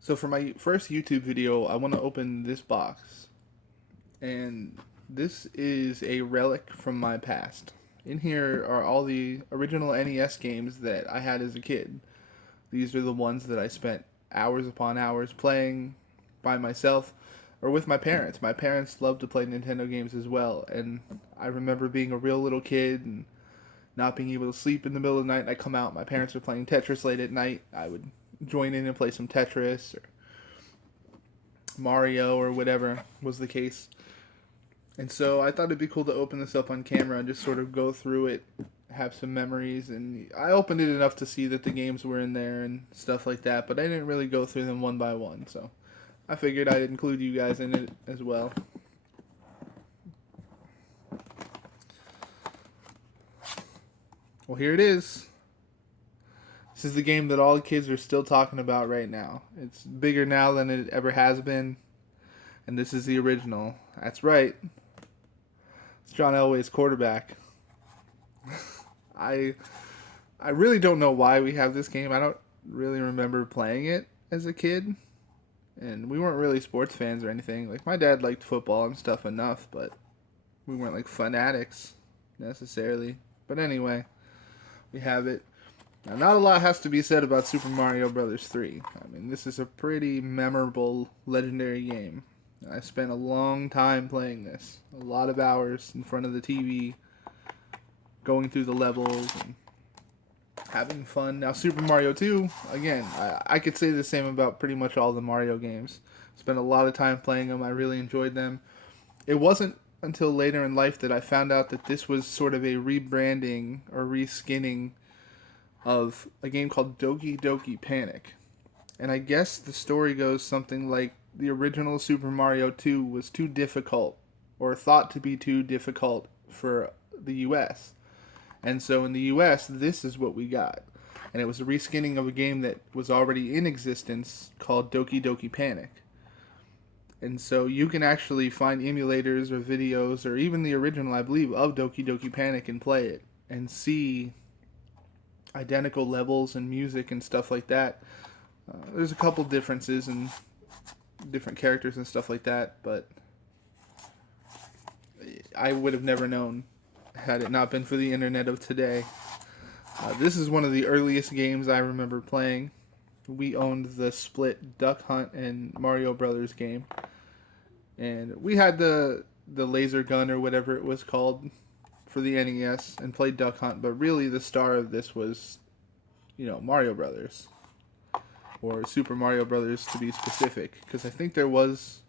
So for my first YouTube video, I want to open this box. And this is a relic from my past. In here are all the original NES games that I had as a kid. These are the ones that I spent hours upon hours playing by myself or with my parents. My parents loved to play Nintendo games as well, and I remember being a real little kid and not being able to sleep in the middle of the night. I come out, my parents are playing Tetris late at night. I would join in and play some Tetris or Mario or whatever was the case. And so I thought it'd be cool to open this up on camera and just sort of go through it, have some memories. And I opened it enough to see that the games were in there and stuff like that, but I didn't really go through them one by one. So I figured I'd include you guys in it as well. Well, here it is. This is the game that all the kids are still talking about right now. It's bigger now than it ever has been. And this is the original. That's right. It's John Elway's quarterback. I I really don't know why we have this game. I don't really remember playing it as a kid. And we weren't really sports fans or anything. Like, my dad liked football and stuff enough, but we weren't like fanatics necessarily. But anyway, we have it. Now, not a lot has to be said about Super Mario Bros. 3. I mean, this is a pretty memorable, legendary game. I spent a long time playing this. A lot of hours in front of the TV, going through the levels and having fun. Now, Super Mario 2, again, I could say the same about pretty much all the Mario games. Spent a lot of time playing them. I really enjoyed them. It wasn't until later in life that I found out that this was sort of a rebranding or reskinning of a game called Doki Doki Panic. And I guess the story goes something like the original Super Mario 2 was too difficult, or thought to be too difficult, for the US. And so in the US, this is what we got. And it was a reskinning of a game that was already in existence called Doki Doki Panic. And so you can actually find emulators or videos, or even the original, I believe, of Doki Doki Panic and play it and see identical levels and music and stuff like that. There's a couple differences and different characters and stuff like that, but I would have never known had it not been for the internet of today. This is one of the earliest games I remember playing. We owned the split Duck Hunt and Mario Brothers game, and we had the laser gun or whatever it was called for the NES and played Duck Hunt. But really, the star of this was, Mario Brothers, or Super Mario Brothers to be specific, because I think there was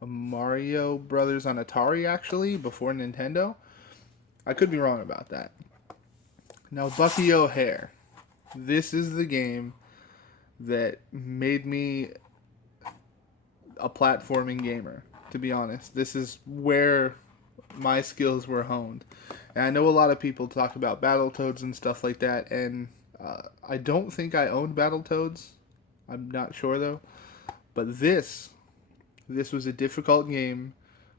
a Mario Brothers on Atari actually before Nintendo. I could be wrong about that. Now, Bucky O'Hare. This is the game that made me a platforming gamer, to be honest. This is where my skills were honed. And I know a lot of people talk about Battletoads and stuff like that, and I don't think I owned Battletoads. I'm not sure, though. But this was a difficult game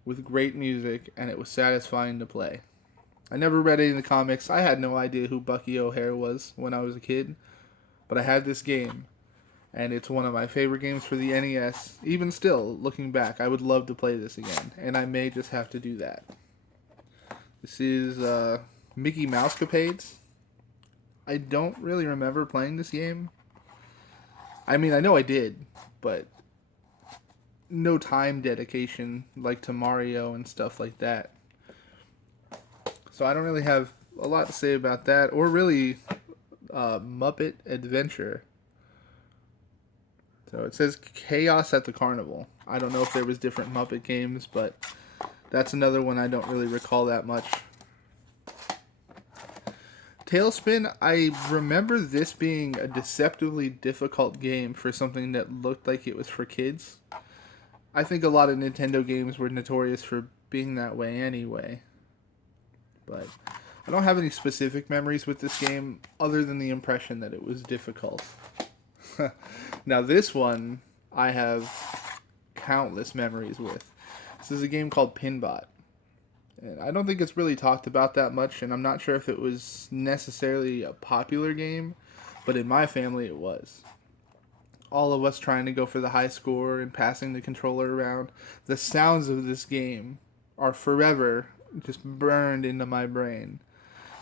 with great music, and it was satisfying to play. I never read any of the comics. I had no idea who Bucky O'Hare was when I was a kid. But I had this game, and it's one of my favorite games for the NES. Even still, looking back, I would love to play this again, and I may just have to do that. This is Mickey Mouse Capades. I don't really remember playing this game. I mean, I know I did, but no time dedication like to Mario and stuff like that. So I don't really have a lot to say about that, or really Muppet Adventure. So it says Chaos at the Carnival. I don't know if there was different Muppet games, but that's another one I don't really recall that much. Tailspin, I remember this being a deceptively difficult game for something that looked like it was for kids. I think a lot of Nintendo games were notorious for being that way anyway. But I don't have any specific memories with this game other than the impression that it was difficult. Now this one I have countless memories with. This is a game called Pinbot. And I don't think it's really talked about that much, and I'm not sure if it was necessarily a popular game, but in my family it was. all of us trying to go for the high score and passing the controller around. The sounds of this game are forever just burned into my brain.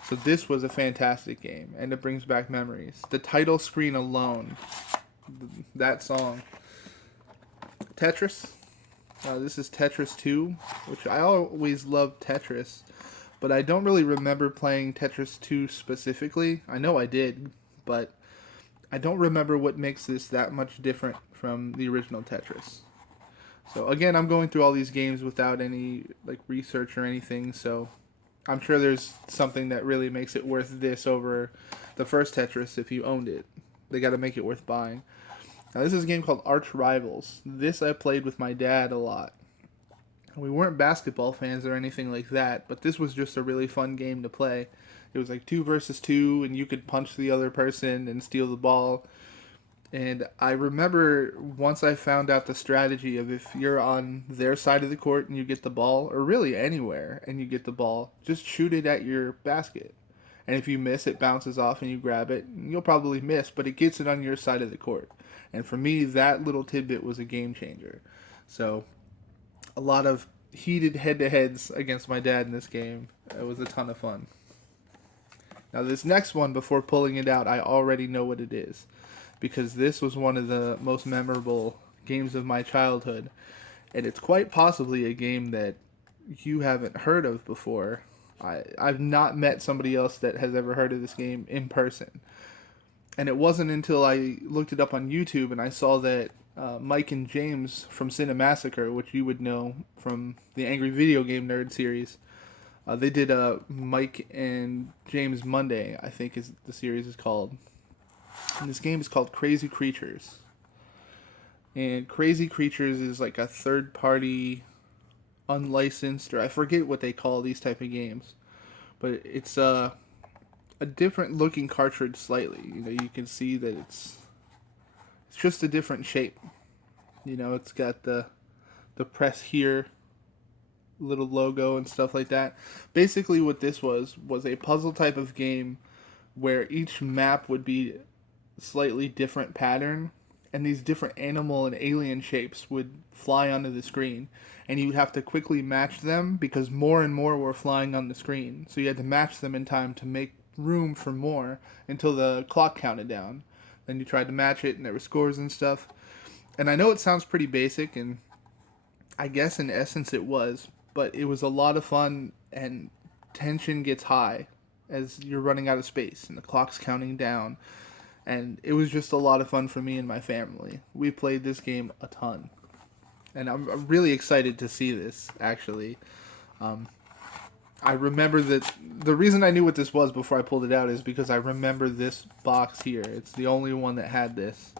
So this was a fantastic game, and it brings back memories. The title screen alone, that song. Tetris. This is Tetris 2, which I always loved Tetris, but I don't really remember playing Tetris 2 specifically. I know I did, but I don't remember what makes this that much different from the original Tetris. So again, I'm going through all these games without any like research or anything, so I'm sure there's something that really makes it worth this over the first Tetris if you owned it. They got to make it worth buying. Now, this is a game called Arch Rivals. This I played with my dad a lot. We weren't basketball fans or anything like that, but this was just a really fun game to play. It was like 2 versus 2, and you could punch the other person and steal the ball. And I remember once I found out the strategy of if you're on their side of the court and you get the ball, or really anywhere and you get the ball, just shoot it at your basket. And if you miss, it bounces off and you grab it. You'll probably miss, but it gets it on your side of the court. And for me, that little tidbit was a game changer. So, a lot of heated head-to-heads against my dad in this game. It was a ton of fun. Now, this next one, before pulling it out, I already know what it is, because this was one of the most memorable games of my childhood. And it's quite possibly a game that you haven't heard of before. I've not met somebody else that has ever heard of this game in person. And it wasn't until I looked it up on YouTube and I saw that Mike and James from Cinemassacre, which you would know from the Angry Video Game Nerd series, they did a Mike and James Monday, I think is the series is called. And this game is called Crazy Creatures. And Crazy Creatures is like a third-party, unlicensed, or I forget what they call these type of games. But it's a different looking cartridge slightly. You know, you can see that it's just a different shape. You know, it's got the press here little logo and stuff like that. Basically what this was a puzzle type of game where each map would be slightly different pattern, and these different animal and alien shapes would fly onto the screen, and you would have to quickly match them because more and more were flying on the screen. So you had to match them in time to make room for more until the clock counted down. Then you tried to match it and there were scores and stuff. And I know it sounds pretty basic, and I guess in essence it was, but it was a lot of fun, and tension gets high as you're running out of space and the clock's counting down. And it was just a lot of fun for me and my family. We played this game a ton. And I'm really excited to see this, actually. I remember that the reason I knew what this was before I pulled it out is because I remember this box here. It's the only one that had this.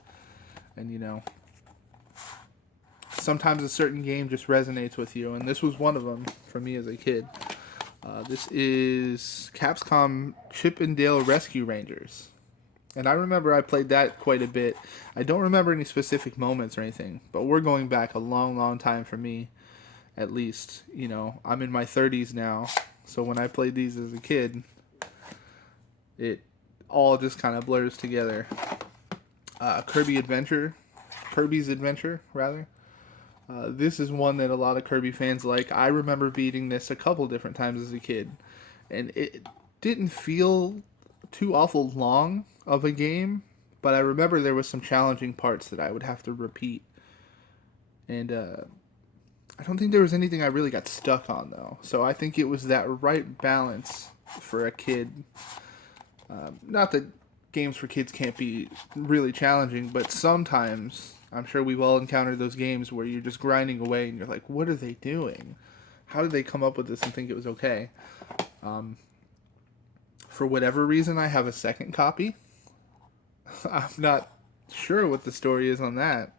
And, you know, sometimes a certain game just resonates with you, and this was one of them for me as a kid. This is Capcom Chip and Dale Rescue Rangers. And I remember I played that quite a bit. I don't remember any specific moments or anything, but we're going back a long, long time for me, at least. You know, I'm in my 30s now, so when I played these as a kid, it all just kind of blurs together. Kirby's Adventure, rather. This is one that a lot of Kirby fans like. I remember beating this a couple different times as a kid, and it didn't feel too awful long of a game, but I remember there was some challenging parts that I would have to repeat, and I don't think there was anything I really got stuck on, though. So I think it was that right balance for a kid. Not that games for kids can't be really challenging, but sometimes I'm sure we've all encountered those games where you're just grinding away and you're like, what are they doing? How did they come up with this and think it was okay? For whatever reason, I have a second copy. I'm not sure what the story is on that.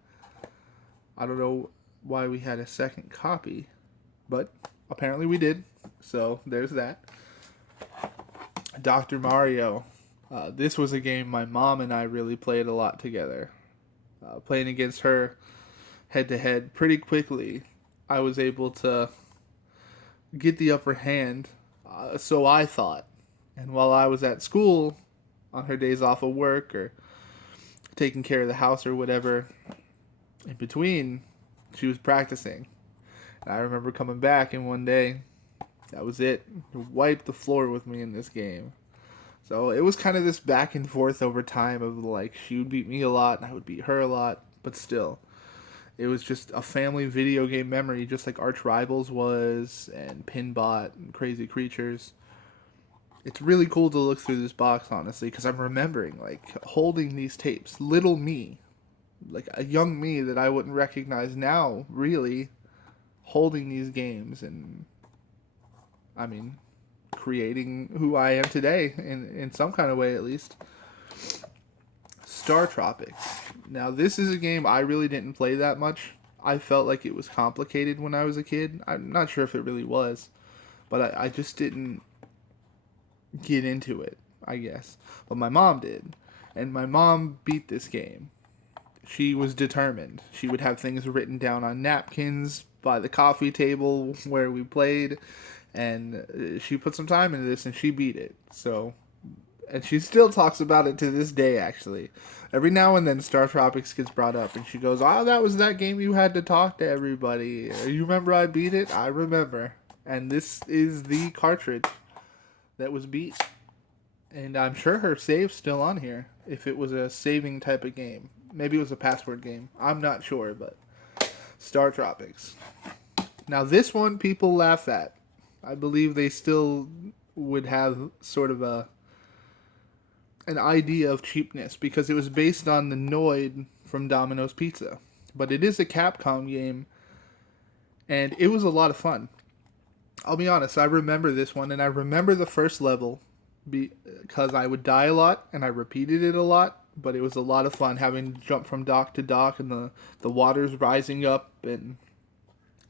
I don't know why we had a second copy, but apparently we did. So there's that. Dr. Mario. This was a game my mom and I really played a lot together. Playing against her head to head pretty quickly, I was able to get the upper hand, so I thought. And while I was at school, on her days off of work or taking care of the house or whatever. In between, she was practicing. And I remember coming back, and one day, that was it. Wiped the floor with me in this game. So it was kind of this back and forth over time of like she would beat me a lot and I would beat her a lot, but still, it was just a family video game memory, just like Arch Rivals was and Pinbot and Crazy Creatures. It's really cool to look through this box, honestly, because I'm remembering like holding these tapes, little me, like a young me that I wouldn't recognize now, really, holding these games and, I mean, creating who I am today in some kind of way at least. Star Tropics. Now this is a game I really didn't play that much. I felt like it was complicated when I was a kid. I'm not sure if it really was, but I just didn't get into it, I guess. But my mom did. And my mom beat this game. She was determined. She would have things written down on napkins by the coffee table where we played, and she put some time into this and she beat it. So, and she still talks about it to this day, actually. Every now and then Star Tropics gets brought up and she goes, "Oh, that was that game you had to talk to everybody. You remember I beat it?" I remember. And this is the cartridge that was beat. And I'm sure her save's still on here if it was a saving type of game. Maybe it was a password game. I'm not sure, but Star Tropics. Now this one people laugh at. I believe they still would have sort of an idea of cheapness because it was based on the Noid from Domino's Pizza. But it is a Capcom game, and it was a lot of fun. I'll be honest, I remember this one, and I remember the first level because I would die a lot, and I repeated it a lot, but it was a lot of fun having to jump from dock to dock, and the water's rising up, and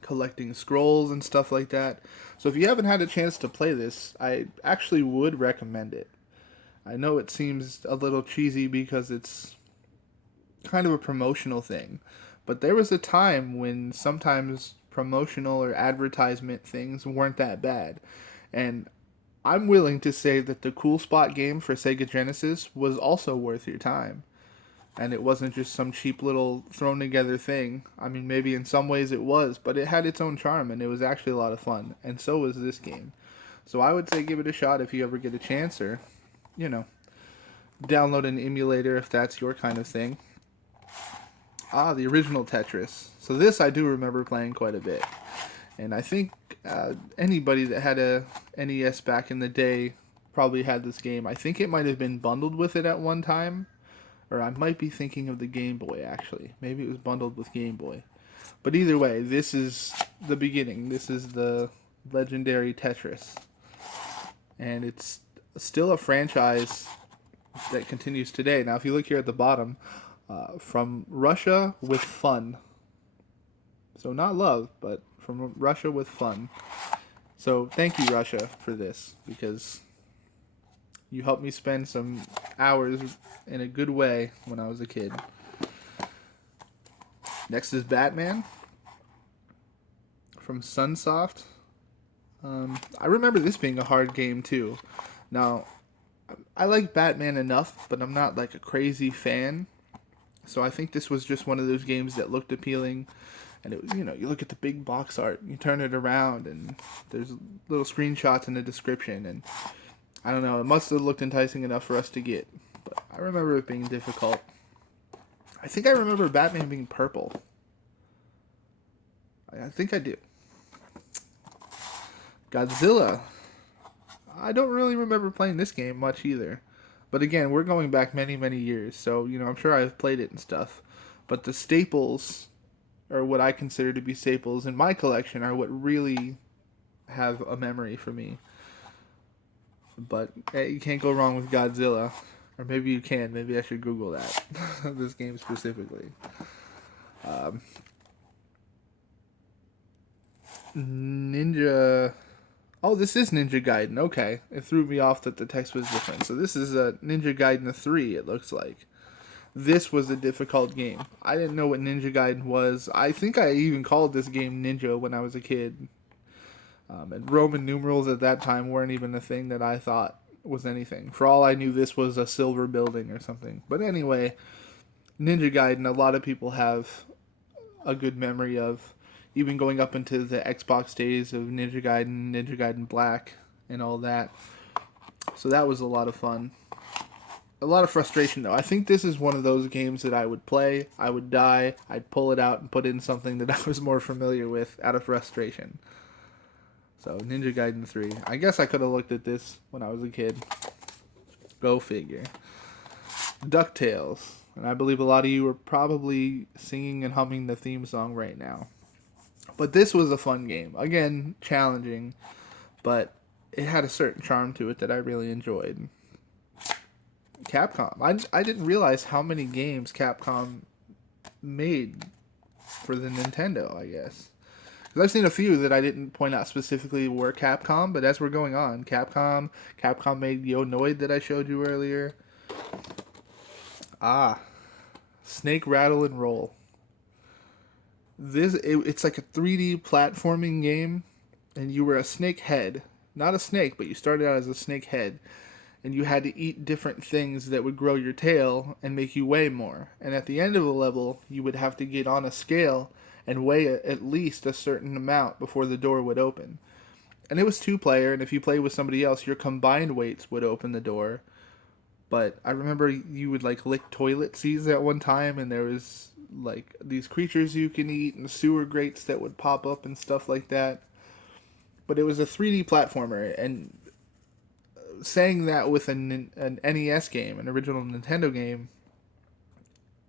collecting scrolls and stuff like that. So if you haven't had a chance to play this, I actually would recommend it. I know it seems a little cheesy because it's kind of a promotional thing, but there was a time when sometimes promotional or advertisement things weren't that bad. And I'm willing to say that the Cool Spot game for Sega Genesis was also worth your time. And it wasn't just some cheap little thrown together thing. I mean, maybe in some ways it was, but it had its own charm and it was actually a lot of fun. And so was this game. So I would say give it a shot if you ever get a chance, or, you know, download an emulator if that's your kind of thing. The original Tetris. So this I do remember playing quite a bit. And I think anybody that had a NES back in the day probably had this game. I think it might have been bundled with it at one time. Or I might be thinking of the Game Boy, actually. Maybe it was bundled with Game Boy. But either way, this is the beginning. This is the legendary Tetris. And it's still a franchise that continues today. Now, if you look here at the bottom, from Russia with fun. So not love, but from Russia with fun. So thank you, Russia, for this, because you helped me spend some hours in a good way when I was a kid. Next is Batman from Sunsoft. I remember this being a hard game too. Now, I like Batman enough, but I'm not like a crazy fan. So I think this was just one of those games that looked appealing. And it was, you know, you look at the big box art, you turn it around, and there's little screenshots in the description, and I don't know, it must have looked enticing enough for us to get. But I remember it being difficult. I think I remember Batman being purple. I think I do. Godzilla. I don't really remember playing this game much either. But again, we're going back many, many years. So, you know, I'm sure I've played it and stuff. But the staples, or what I consider to be staples in my collection, are what really have a memory for me. But hey, you can't go wrong with Godzilla. Or maybe you can. Maybe I should Google that. This game specifically. Ninja... Oh, this is Ninja Gaiden. Okay. It threw me off that the text was different. So this is a Ninja Gaiden 3, it looks like. This was a difficult game. I didn't know what Ninja Gaiden was. I think I even called this game Ninja when I was a kid. And Roman numerals at that time weren't even a thing that I thought was anything. For all I knew, this was a silver building or something. But anyway, Ninja Gaiden, a lot of people have a good memory of, even going up into the Xbox days of Ninja Gaiden, Ninja Gaiden Black, and all that. So that was a lot of fun. A lot of frustration though. I think this is one of those games that I would play, I would die, I'd pull it out and put in something that I was more familiar with out of frustration. So Ninja Gaiden 3. I guess I could have looked at this when I was a kid. Go figure. DuckTales. And I believe a lot of you are probably singing and humming the theme song right now. But this was a fun game. Again, challenging, but it had a certain charm to it that I really enjoyed. Capcom. I didn't realize how many games Capcom made for the Nintendo, I guess. Because I've seen a few that I didn't point out specifically were Capcom, but as we're going on, Capcom made Yo Noid that I showed you earlier. Snake Rattle and Roll. It's like a 3D platforming game, and you were a snake head. Not a snake, but you started out as a snake head. And you had to eat different things that would grow your tail and make you weigh more. And at the end of the level, you would have to get on a scale and weigh at least a certain amount before the door would open. And it was 2-player, and if you played with somebody else, your combined weights would open the door. But I remember you would like lick toilet seats at one time, and there was like these creatures you can eat and sewer grates that would pop up and stuff like that. But it was a 3D platformer, and saying that with an NES game, an original Nintendo game,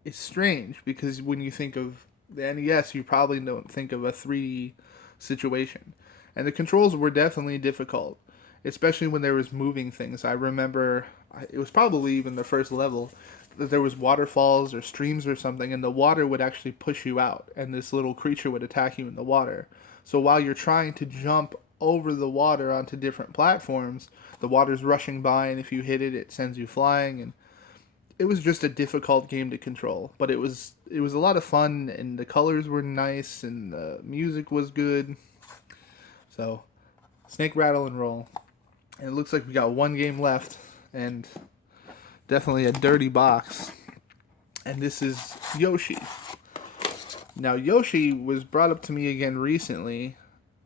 is strange because when you think of the NES, you probably don't think of a 3D situation. And the controls were definitely difficult, especially when there was moving things. I remember it was probably even the first level that there was waterfalls or streams or something, and the water would actually push you out, and this little creature would attack you in the water. So while you're trying to jump over the water onto different platforms, the water's rushing by, and if you hit it, it sends you flying. And it was just a difficult game to control, but it was a lot of fun, and the colors were nice, and the music was good. So, Snake Rattle and Roll. And it looks like we got one game left, and definitely a dirty box. And this is Yoshi. Now, Yoshi was brought up to me again recently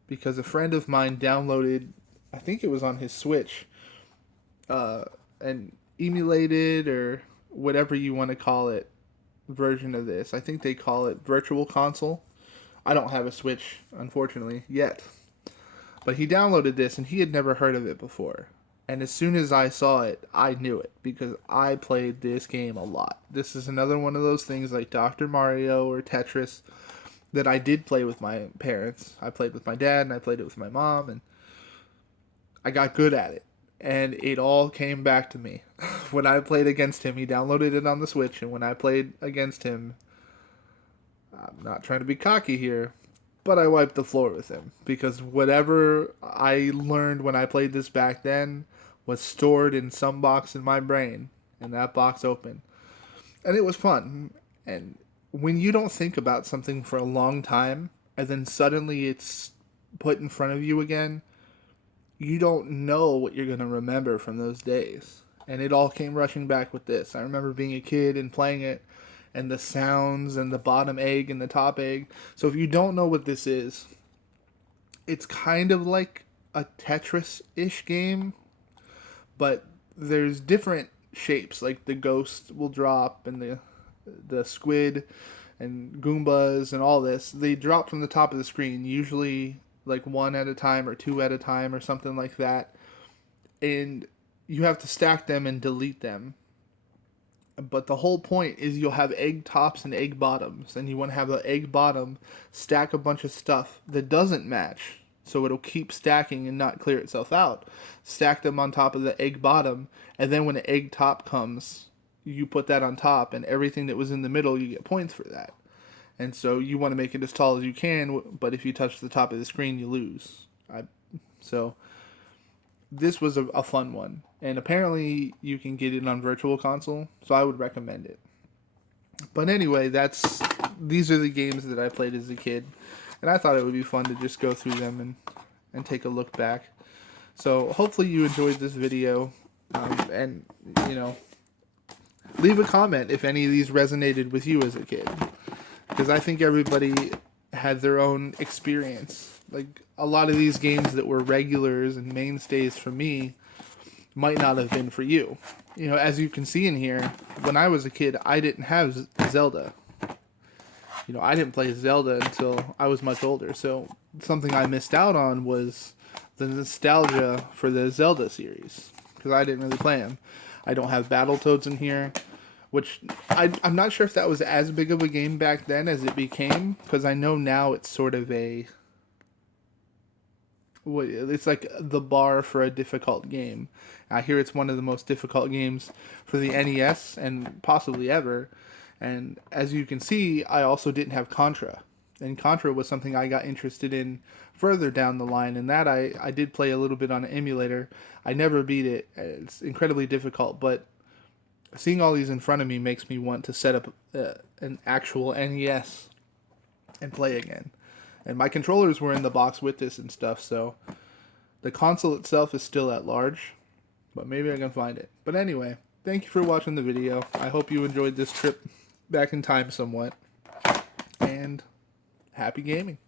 because a friend of mine downloaded, I think it was on his Switch, an emulated or whatever you want to call it version of this. I think they call it Virtual Console. I don't have a Switch, unfortunately, yet. But he downloaded this, and he had never heard of it before. And as soon as I saw it, I knew it, because I played this game a lot. This is another one of those things like Dr. Mario or Tetris that I did play with my parents. I played with my dad, and I played it with my mom, and I got good at it. And it all came back to me. When I played against him, he downloaded it on the Switch, and when I played against him, I'm not trying to be cocky here, but I wiped the floor with him. Because whatever I learned when I played this back then was stored in some box in my brain, and that box opened. And it was fun. And when you don't think about something for a long time, and then suddenly it's put in front of you again, you don't know what you're going to remember from those days. And it all came rushing back with this. I remember being a kid and playing it, and the sounds, and the bottom egg and the top egg. So if you don't know what this is, it's kind of like a Tetris-ish game, but there's different shapes. Like the ghost will drop, and the squid and Goombas and all this. They drop from the top of the screen, usually like one at a time or two at a time or something like that. And you have to stack them and delete them. But the whole point is you'll have egg tops and egg bottoms, and you want to have an egg bottom stack a bunch of stuff that doesn't match, so it'll keep stacking and not clear itself out. Stack them on top of the egg bottom, and then when the egg top comes, you put that on top, and everything that was in the middle, you get points for that. And so you want to make it as tall as you can, but if you touch the top of the screen, you lose. So this was a fun one. And apparently you can get it on Virtual Console, so I would recommend it. But anyway, these are the games that I played as a kid. And I thought it would be fun to just go through them and take a look back. So hopefully you enjoyed this video. And, leave a comment if any of these resonated with you as a kid, because I think everybody had their own experience. Like, a lot of these games that were regulars and mainstays for me might not have been for you. You know, as you can see in here, when I was a kid, I didn't have Zelda. You know, I didn't play Zelda until I was much older. So something I missed out on was the nostalgia for the Zelda series, because I didn't really play them. I don't have Battletoads in here, which I'm not sure if that was as big of a game back then as it became, because I know now it's sort of it's like the bar for a difficult game. I hear it's one of the most difficult games for the NES and possibly ever. And as you can see, I also didn't have Contra. And Contra was something I got interested in further down the line. And that I did play a little bit on an emulator. I never beat it. It's incredibly difficult. But seeing all these in front of me makes me want to set up an actual NES and play again. And my controllers were in the box with this and stuff, so the console itself is still at large, but maybe I can find it. But anyway, thank you for watching the video. I hope you enjoyed this trip back in time somewhat, and happy gaming.